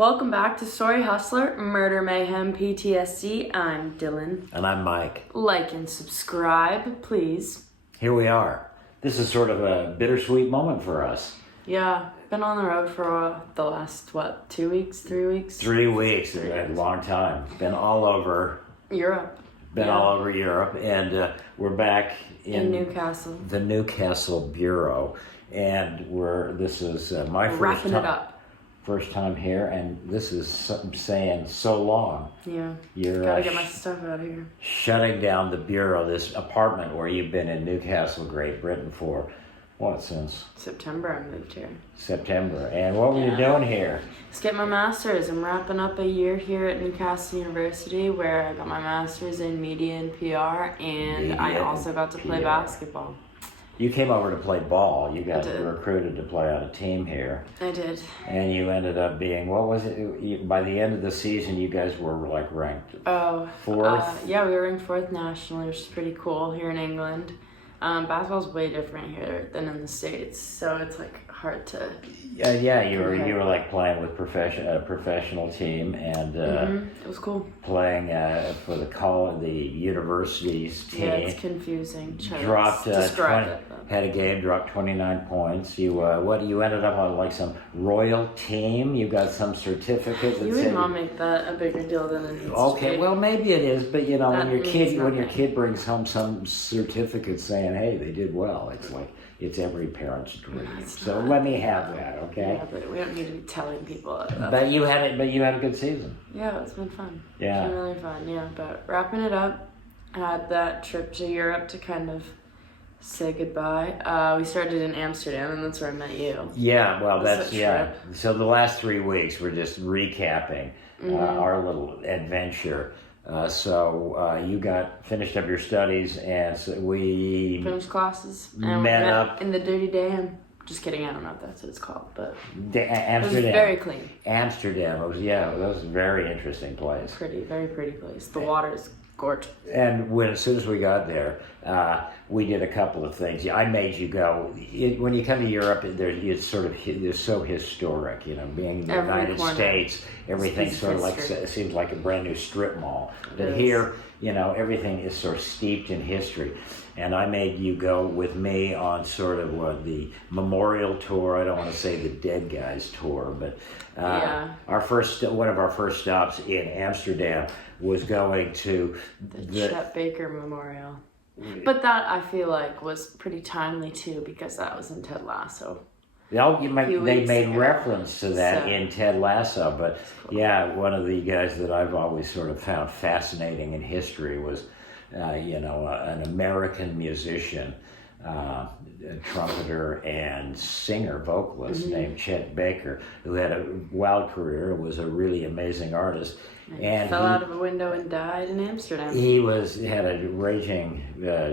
Welcome back to Story Hustler, Murder Mayhem, PTSD. I'm Dylan. And I'm Mike. Like and subscribe, please. Here we are. This is sort of a bittersweet moment for us. Yeah, been on the road for the last, 2 weeks, 3 weeks? 3 weeks, a long time. Been all over Europe. All over Europe, and we're back in Newcastle. The Newcastle Bureau, and this is my Wrapping it up. First time here, and this is saying so long. Yeah, You're gotta get my stuff out of here. Shutting down the Bureau, this apartment where you've been in Newcastle, Great Britain for, since? September I moved here. September. And what were you doing here? Let's get my master's. I'm wrapping up a year here at Newcastle University where I got my master's in media and PR, and I also got to play basketball. You came over to play ball. You got recruited to play on a team here. I did. And you ended up being, what was it? By the end of the season, you guys were ranked fourth? Yeah, we were ranked fourth nationally, which is pretty cool here in England. Basketball's way different here than in the States, so it's hard to. Yeah, you were like playing with a professional team, and it was cool. Playing for the university's team. Yeah, it's confusing. Dropped had a game, dropped 29 points. You ended up on some royal team. You got some certificate. You would not make that a bigger deal than it needs to be. Well maybe it is, but when your kid brings home some certificate saying, hey, they did well, it's like it's every parent's dream. So let me have that, okay? Yeah, but we don't need to be telling people that. But you had a good season. Yeah, it's been fun. Yeah. It's been really fun, yeah. But wrapping it up, I had that trip to Europe to kind of say goodbye. We started in Amsterdam, and that's where I met you. Yeah, well, trip. So the last 3 weeks, we're just recapping our little adventure. So you finished up your studies, and so we finished classes and met up in the Dirty Dam. Just kidding, I don't know if that's what it's called, but Amsterdam. It was very clean. Amsterdam, that was a very interesting place. Very pretty place. The water is gorgeous. And as soon as we got there, we did a couple of things. I made you go. When you come to Europe, it's so historic. Being in the United States, everything sort of seems like a brand new strip mall. But here, everything is sort of steeped in history. And I made you go with me on sort of the memorial tour. I don't want to say the dead guys tour, but one of our first stops in Amsterdam was going to the Chet Baker Memorial. But that, I feel like, was pretty timely, too, because that was in Ted Lasso. They made reference to that in Ted Lasso, but one of the guys that I've always sort of found fascinating in history was, an American musician, a trumpeter and vocalist named Chet Baker, who had a wild career, was a really amazing artist. And fell out of a window and died in Amsterdam. He had a raging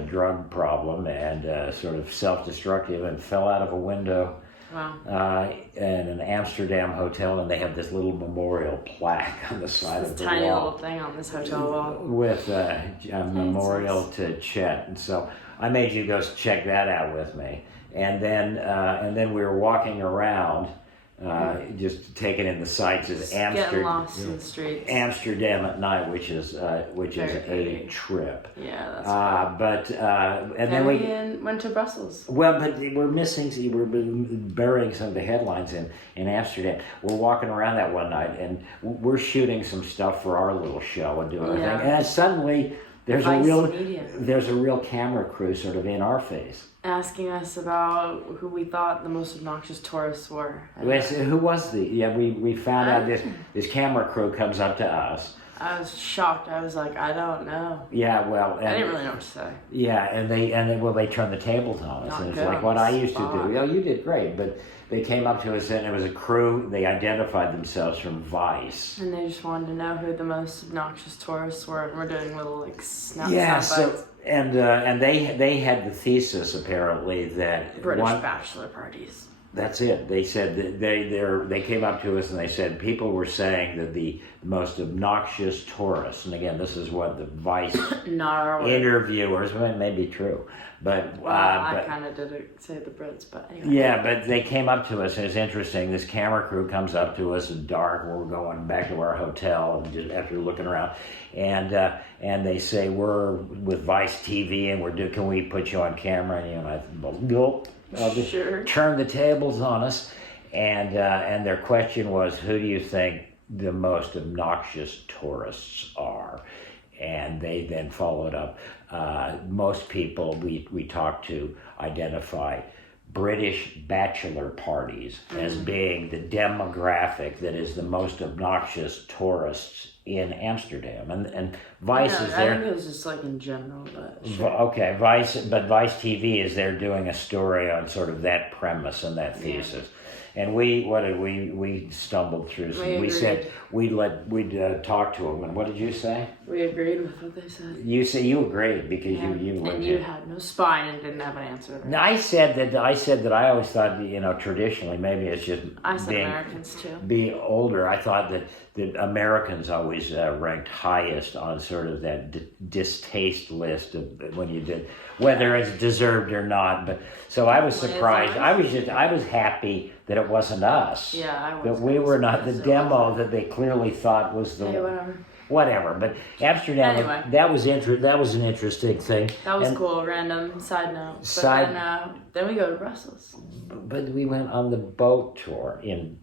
drug problem and sort of self-destructive, and fell out of a window. Wow. In an Amsterdam hotel, and they have this little memorial plaque on the side of the wall. Tiny little thing on this hotel wall. With a memorial to Chet. And so I made you go check that out with me. And then we were walking around, just taking in the sights of Getting lost in the streets. Amsterdam at night, which is a trip. Yeah, that's right. Then we went to Brussels. Well, but we're burying some of the headlines in Amsterdam. We're walking around that one night, and we're shooting some stuff for our little show and doing everything. And then suddenly there's a real camera crew sort of in our face, asking us about who we thought the most obnoxious tourists were. Who was we found out this camera crew comes up to us. I was shocked. I was like, I don't know. Yeah, well, I didn't really know what to say. Yeah, and they turned the tables on us, and it's like what I used to do. You did great, but they came up to us, and it was a crew. They identified themselves from Vice, and they just wanted to know who the most obnoxious tourists were. And we're doing little snap bites. And they had the thesis apparently that British bachelor parties. That's it. They said that they came up to us and they said people were saying that the most obnoxious tourists, and again, this is what the Vice interviewers, well, it may be true, but I kind of did say the Brits, but anyway. Yeah, but they came up to us and it's interesting. This camera crew comes up to us in dark. We're going back to our hotel and just after looking around, and they say we're with Vice TV and can we put you on camera? And I thought, well, nope. I'll just turn the tables on us, and their question was, who do you think the most obnoxious tourists are? And they then followed up. Most people we talked to identify British bachelor parties as being the demographic that is the most obnoxious tourists in Amsterdam, and Vice is there. I think it was just like in general, but okay, Vice TV is there doing a story on sort of that premise and that thesis. And we stumbled through. We said we'd talk to them. And what did you say? We agreed with what they said. You say you agreed because you and you had no spine and didn't have an answer. No, I said that I always thought, traditionally maybe it's just I said Americans too. Being older, I thought that Americans always ranked highest on sort of that distaste list of when you did whether it's deserved or not. But so I was surprised. I was happy that it wasn't us. Yeah, I was. That we were not the demo that they clearly thought was the. Hey, whatever. But Amsterdam, anyway. that was an interesting thing. That was cool. Random side note. Then we go to Brussels. But we went on the boat tour in.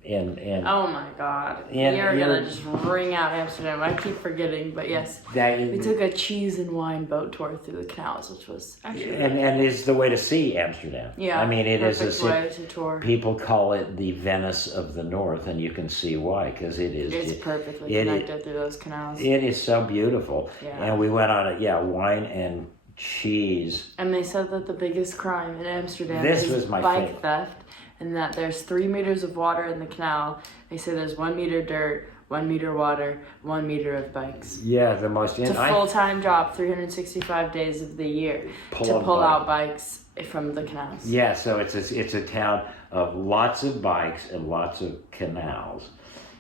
Oh my God! You're gonna just ring out Amsterdam. I keep forgetting, but yes, we took a cheese and wine boat tour through the canals, which was actually and it's the way to see Amsterdam. Yeah, I mean it is a way to tour. People call it the Venice of the North, and you can see why because it is. It's perfectly connected through those canals. It is so beautiful, and we went on wine and cheese. And they said that the biggest crime in Amsterdam is bike theft, and that there's 3 meters of water in the canal. They say there's 1 meter dirt, 1 meter water, 1 meter of bikes. Yeah, the most. It's a full-time job, 365 days of the year to pull out bikes from the canals. Yeah, so it's a town of lots of bikes and lots of canals.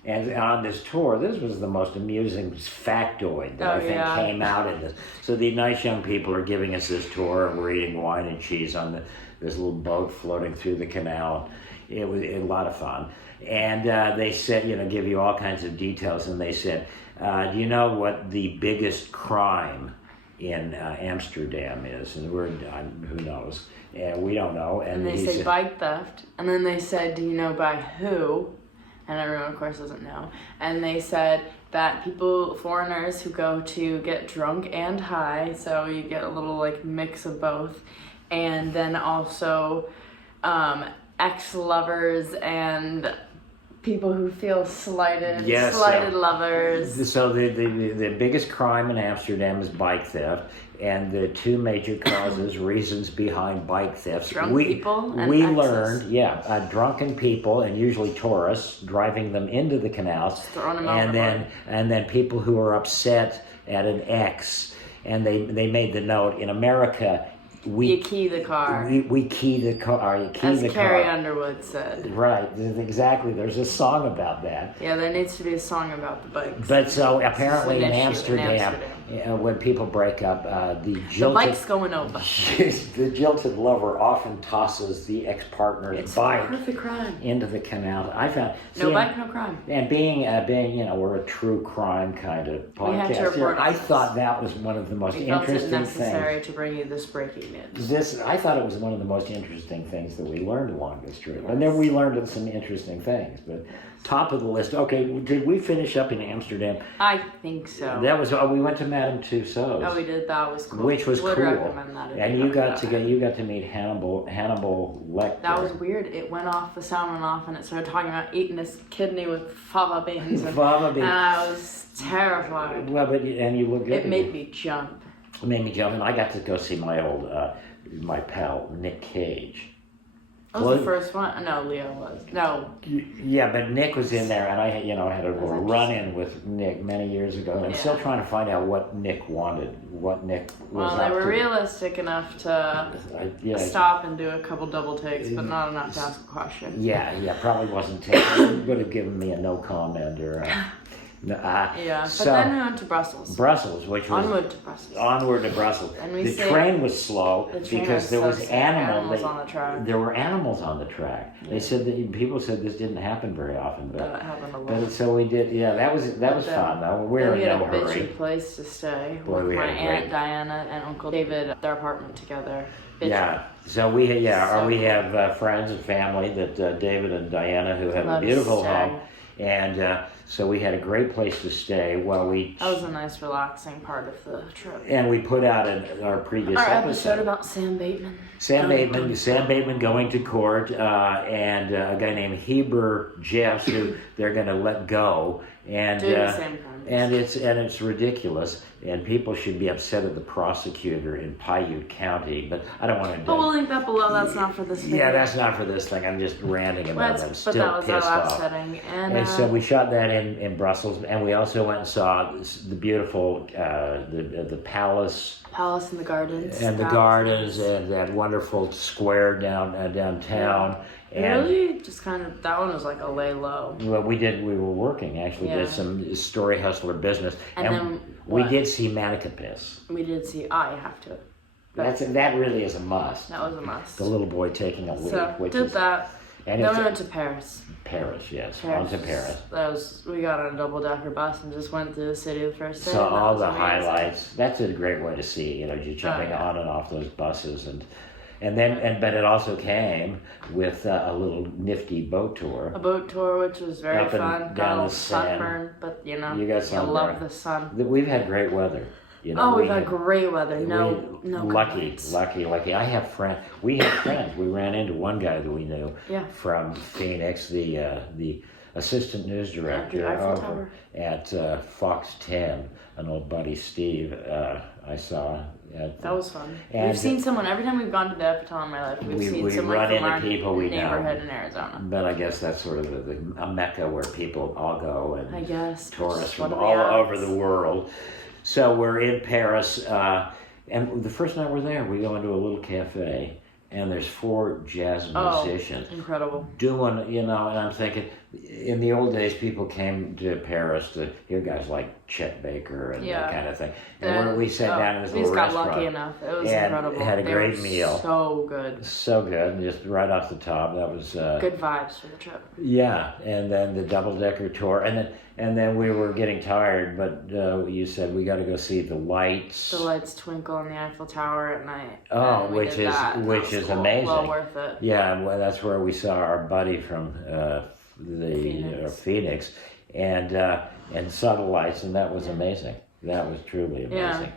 And on this tour, this was the most amusing factoid that I think came out in this. So the nice young people are giving us this tour, and we're eating wine and cheese on this little boat floating through the canal. It was a lot of fun. And they said, give you all kinds of details. And they said, do you know what the biggest crime in Amsterdam is? And who knows? We don't know. And they say bike theft. And then they said, do you know by who? And everyone, of course, doesn't know. And they said that foreigners who go to get drunk and high, so you get a little mix of both, and then also ex-lovers and people who feel slighted, slighted lovers. So the biggest crime in Amsterdam is bike theft, and the two major reasons behind bike thefts. Drunk people and we exes. Learned, drunken people and usually tourists driving them into the canals, throwing them and then people who are upset at an ex, and they made the note in America. You key the car. We key the car. You key As the Carrie car. Underwood said. Right, exactly. There's a song about that. Yeah, there needs to be a song about the bikes. But so apparently in Amsterdam, when people break up, the bike's going over. The jilted lover often tosses the ex-partner's bike perfect crime. into the canal. I found no bike, no crime. And being we're a true crime kind of podcast. We have to report I thought that was one of the most interesting things. It necessary to bring you this breaking news. I thought it was one of the most interesting things that we learned along this trip. Yes. And then we learned some interesting things, but top of the list. Okay, did we finish up in Amsterdam? I think so. That was we went to Madame Tussauds. Oh, we did. That was cool. Which was Would cool. recommend that. And you got to meet Hannibal Lecter. That was weird. It went off. The sound went off, and it started talking about eating this kidney with fava beans. And I was terrified. Well, and you look good. It made me jump. It made me jump, and I got to go see my old my pal Nick Cage. I was the first one. No, Leo was. No. Yeah, but Nick was in there, and I had a little run-in with Nick many years ago, and I'm still trying to find out what Nick wanted, what Nick was up to. Well, they were realistic enough to stop and do a couple double takes, but not enough to ask a question. Yeah, probably wasn't taking. Would have given me a no comment or. But then we went to Brussels. Which was onward to Brussels. Onward to Brussels. And the train was slow because there was animals on the track. There were animals on the track. They said that people said this didn't happen very often, but it happened a lot. But so we did. Yeah, that was fun though. We were in no hurry. We had a bitchy place to stay with my aunt Diana and Uncle David. Their apartment together. Bitchy. Yeah. So we have friends and family that David and Diana who have a beautiful home. And so we had a great place to stay while we... That was a nice relaxing part of the trip. And we put out our previous episode about Sam Bateman. Sam Bateman going to court, and a guy named Heber Jeffs who they're going to let go. And do the same kind. And it's ridiculous, and people should be upset at the prosecutor in Paiute County, but I don't want to. But we'll link that below. That's not for this thing. Yeah, that's not for this thing. I'm just ranting about it. I'm still but that was pissed our last off. setting, and so we shot that in Brussels, and we also went and saw the beautiful the palace. Palace and the gardens. And the gardens and that wonderful square downtown. And really, just kind of, that one was like a lay low. Well, we were working, actually, did some story hustler business. And then we did see Manicapis. We did see, you have to. That really is a must. That was a must. The little boy taking a leap. So, did that. And then we went to Paris. Paris, yes. On to Paris. We got on a double-decker bus and just went through the city the first day. So all the highlights. That's a great way to see, just jumping on and off those buses but it also came with a little nifty boat tour. A boat tour, which was very fun. Got a little sunburn, but you got sunburn. love the sun. We've had great weather. We've had great weather. No lucky. I have friends. We have friends. We ran into one guy that we knew from Phoenix, the assistant news director over at Fox 10, an old buddy Steve. I saw. That was fun. We've seen someone every time we've gone to the Epitome in my life. We've seen someone run from into our people we neighborhood know. in Arizona. But I guess that's sort of a mecca where people all go and tourists from all over the world. So we're in Paris, and the first night we're there, we go into a little cafe, and there's 4 jazz musicians. Incredible. Doing, and I'm thinking, in the old days, people came to Paris to hear guys like Chet Baker and that kind of thing. And we sat down in this little restaurant. We got lucky enough. It was incredible. Had a great meal. So good. So good. Just right off the top, that was... good vibes for the trip. Yeah, and then the double-decker tour. And then we were getting tired, but you said we got to go see the lights. The lights twinkle on the Eiffel Tower at night. Oh, which is cool. amazing. Well worth it. Yeah, well, that's where we saw our buddy from Phoenix, and saw the lights, and that was amazing. That was truly amazing. Yeah.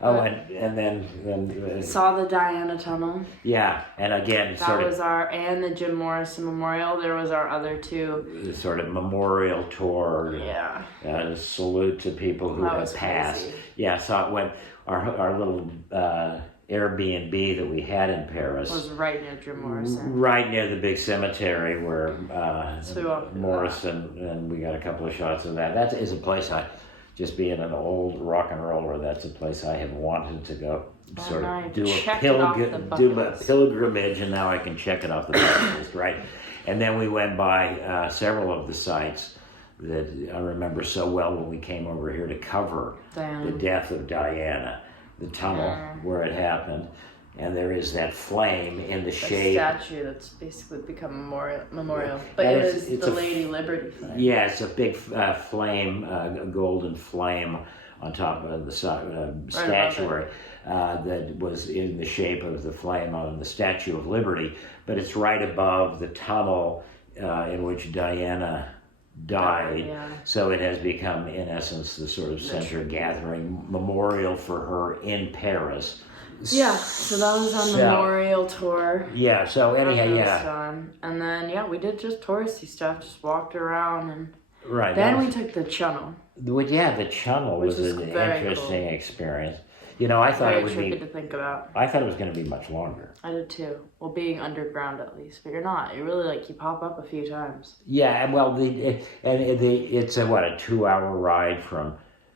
Oh, and then saw the Diana Tunnel. Yeah, and again, and the Jim Morrison Memorial. There was our other 2. Sort of memorial tour. Yeah. A salute to people who have passed. Crazy. Yeah, so it went our little Airbnb that we had in Paris was right near Jim Morrison. Right near the big cemetery where Morrison, and we got a couple of shots of that. That is a place just being an old rock and roller, that's a place I have wanted to go. Do a pilgrimage, and now I can check it off the bucket list, right? And then we went by several of the sites that I remember so well when we came over here to cover the death of Diana, the tunnel where it happened. And there is that flame in the shade. Statue that's basically become memorial. But it's the Lady Liberty flame. Yeah, it's a big flame, a golden flame on top of the statuary that was in the shape of the flame on the Statue of Liberty. But it's right above the tunnel in which Diana died. So it has become, in essence, the sort of center gathering memorial for her in Paris. Yeah, so that was our memorial tour. Yeah, so anyhow, and then, we did just touristy stuff, just walked around, and right. Then we took the Channel. The Channel was an interesting experience. I thought Very it would trippy be. to think about. I thought it was going to be much longer. I did too. Well, being underground at least, but you're not. You really you pop up a few times. Yeah, and well, it's a 2-hour ride from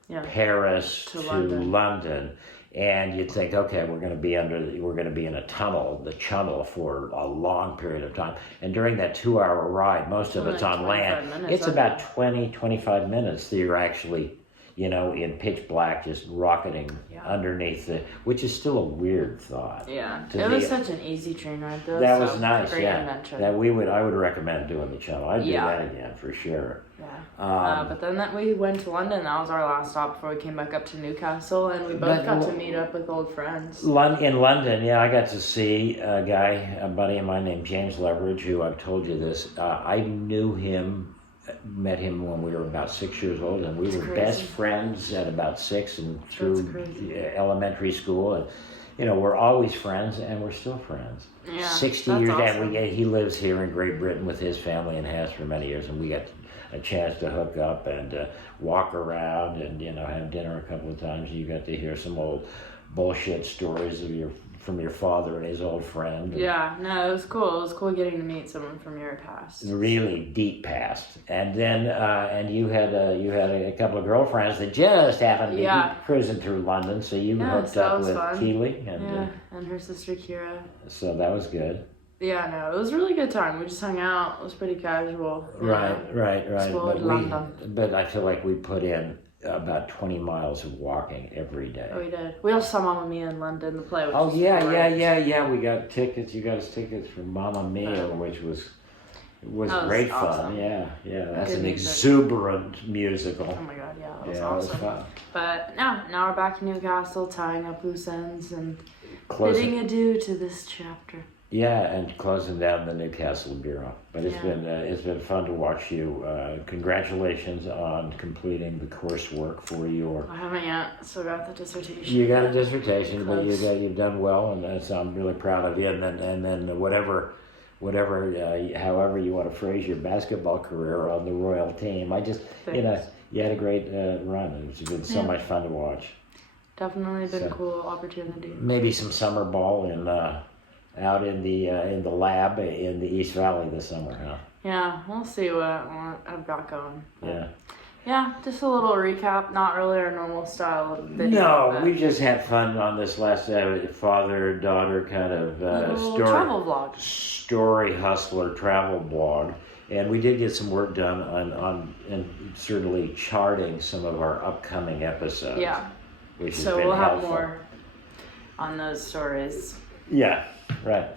Paris to London. And you'd think, okay, we're going to be in the tunnel for a long period of time. And during that 2-hour ride, most of it's on land. It's about 20-25 minutes that you're actually, in pitch black, just rocketing underneath which is still a weird thought. Yeah, it was such an easy train ride though. That was nice. Great invention. That I would recommend doing the channel. I'd do that again for sure. Yeah. But then we went to London. That was our last stop before we came back up to Newcastle, and we both got to meet up with old friends. In London, I got to see a buddy of mine named James Leverage, who I've told you this. I met him when we were about 6 years old, and we were best friends at about 6 and through elementary school. And we're always friends, and we're still friends. Yeah, 60 years awesome. He lives here in Great Britain with his family and has for many years, and we got a chance to hook up and walk around and have dinner a couple of times. You got to hear some old bullshit stories from your father and his old friend. Yeah, no, it was cool. It was cool getting to meet someone from your past. Really deep past. And then and you had a couple of girlfriends that just happened to be cruising through London, so you hooked up with Keely and her sister Kira. So that was good. Yeah, no, it was a really good time. We just hung out. It was pretty casual. Right. Explored London. But I feel like we put in about 20 miles of walking every day. Oh, we did. We also saw Mamma Mia in London, the play. Which yeah. We got tickets. You got us tickets for Mamma Mia, which was great awesome. fun. Yeah. That's an exuberant musical. Oh my God, yeah, that was awesome. It was fun. But now we're back in Newcastle, tying up loose ends and bidding adieu to this chapter. Yeah, and closing down the Newcastle Bureau. But it's been fun to watch you. Congratulations on completing the coursework for your. I haven't yet. Still got the dissertation. You got a dissertation, but you've done well, and so I'm really proud of you. And then whatever, however you want to phrase your basketball career on the Royal team, you had a great run. It's been so much fun to watch. Definitely been a cool opportunity. Maybe some summer ball out in the lab in the East Valley this summer, huh? Yeah, we'll see what I've got going. Yeah, just a little recap. Not really our normal style of video. No, we just had fun on this last father-daughter kind of travel vlog. Story hustler travel blog. And we did get some work done on certainly charting some of our upcoming episodes. Yeah. Which has so been we'll helpful. have more on those stories. Yeah, right.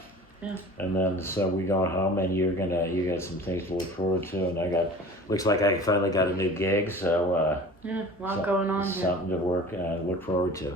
Yeah. And then so we go home, and you got some things to look forward to, and looks like I finally got a new gig, so a lot going on here. Something to look forward to.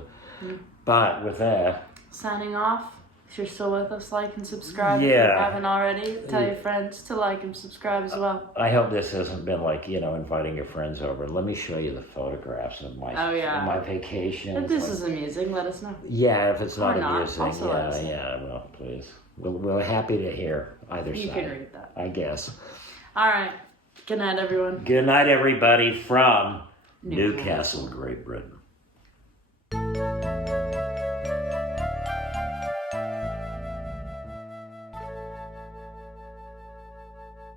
But with that, signing off. If you're still with us, like and subscribe if you haven't already. Tell your friends to like and subscribe as well. I hope this hasn't been like, inviting your friends over. Let me show you the photographs of my vacation. If this is amusing, let us know. Yeah, if it's not amusing. Also Well, please. We're happy to hear either side. You can read that. I guess. All right. Good night, everyone. Good night, everybody, from Newcastle, Great Britain.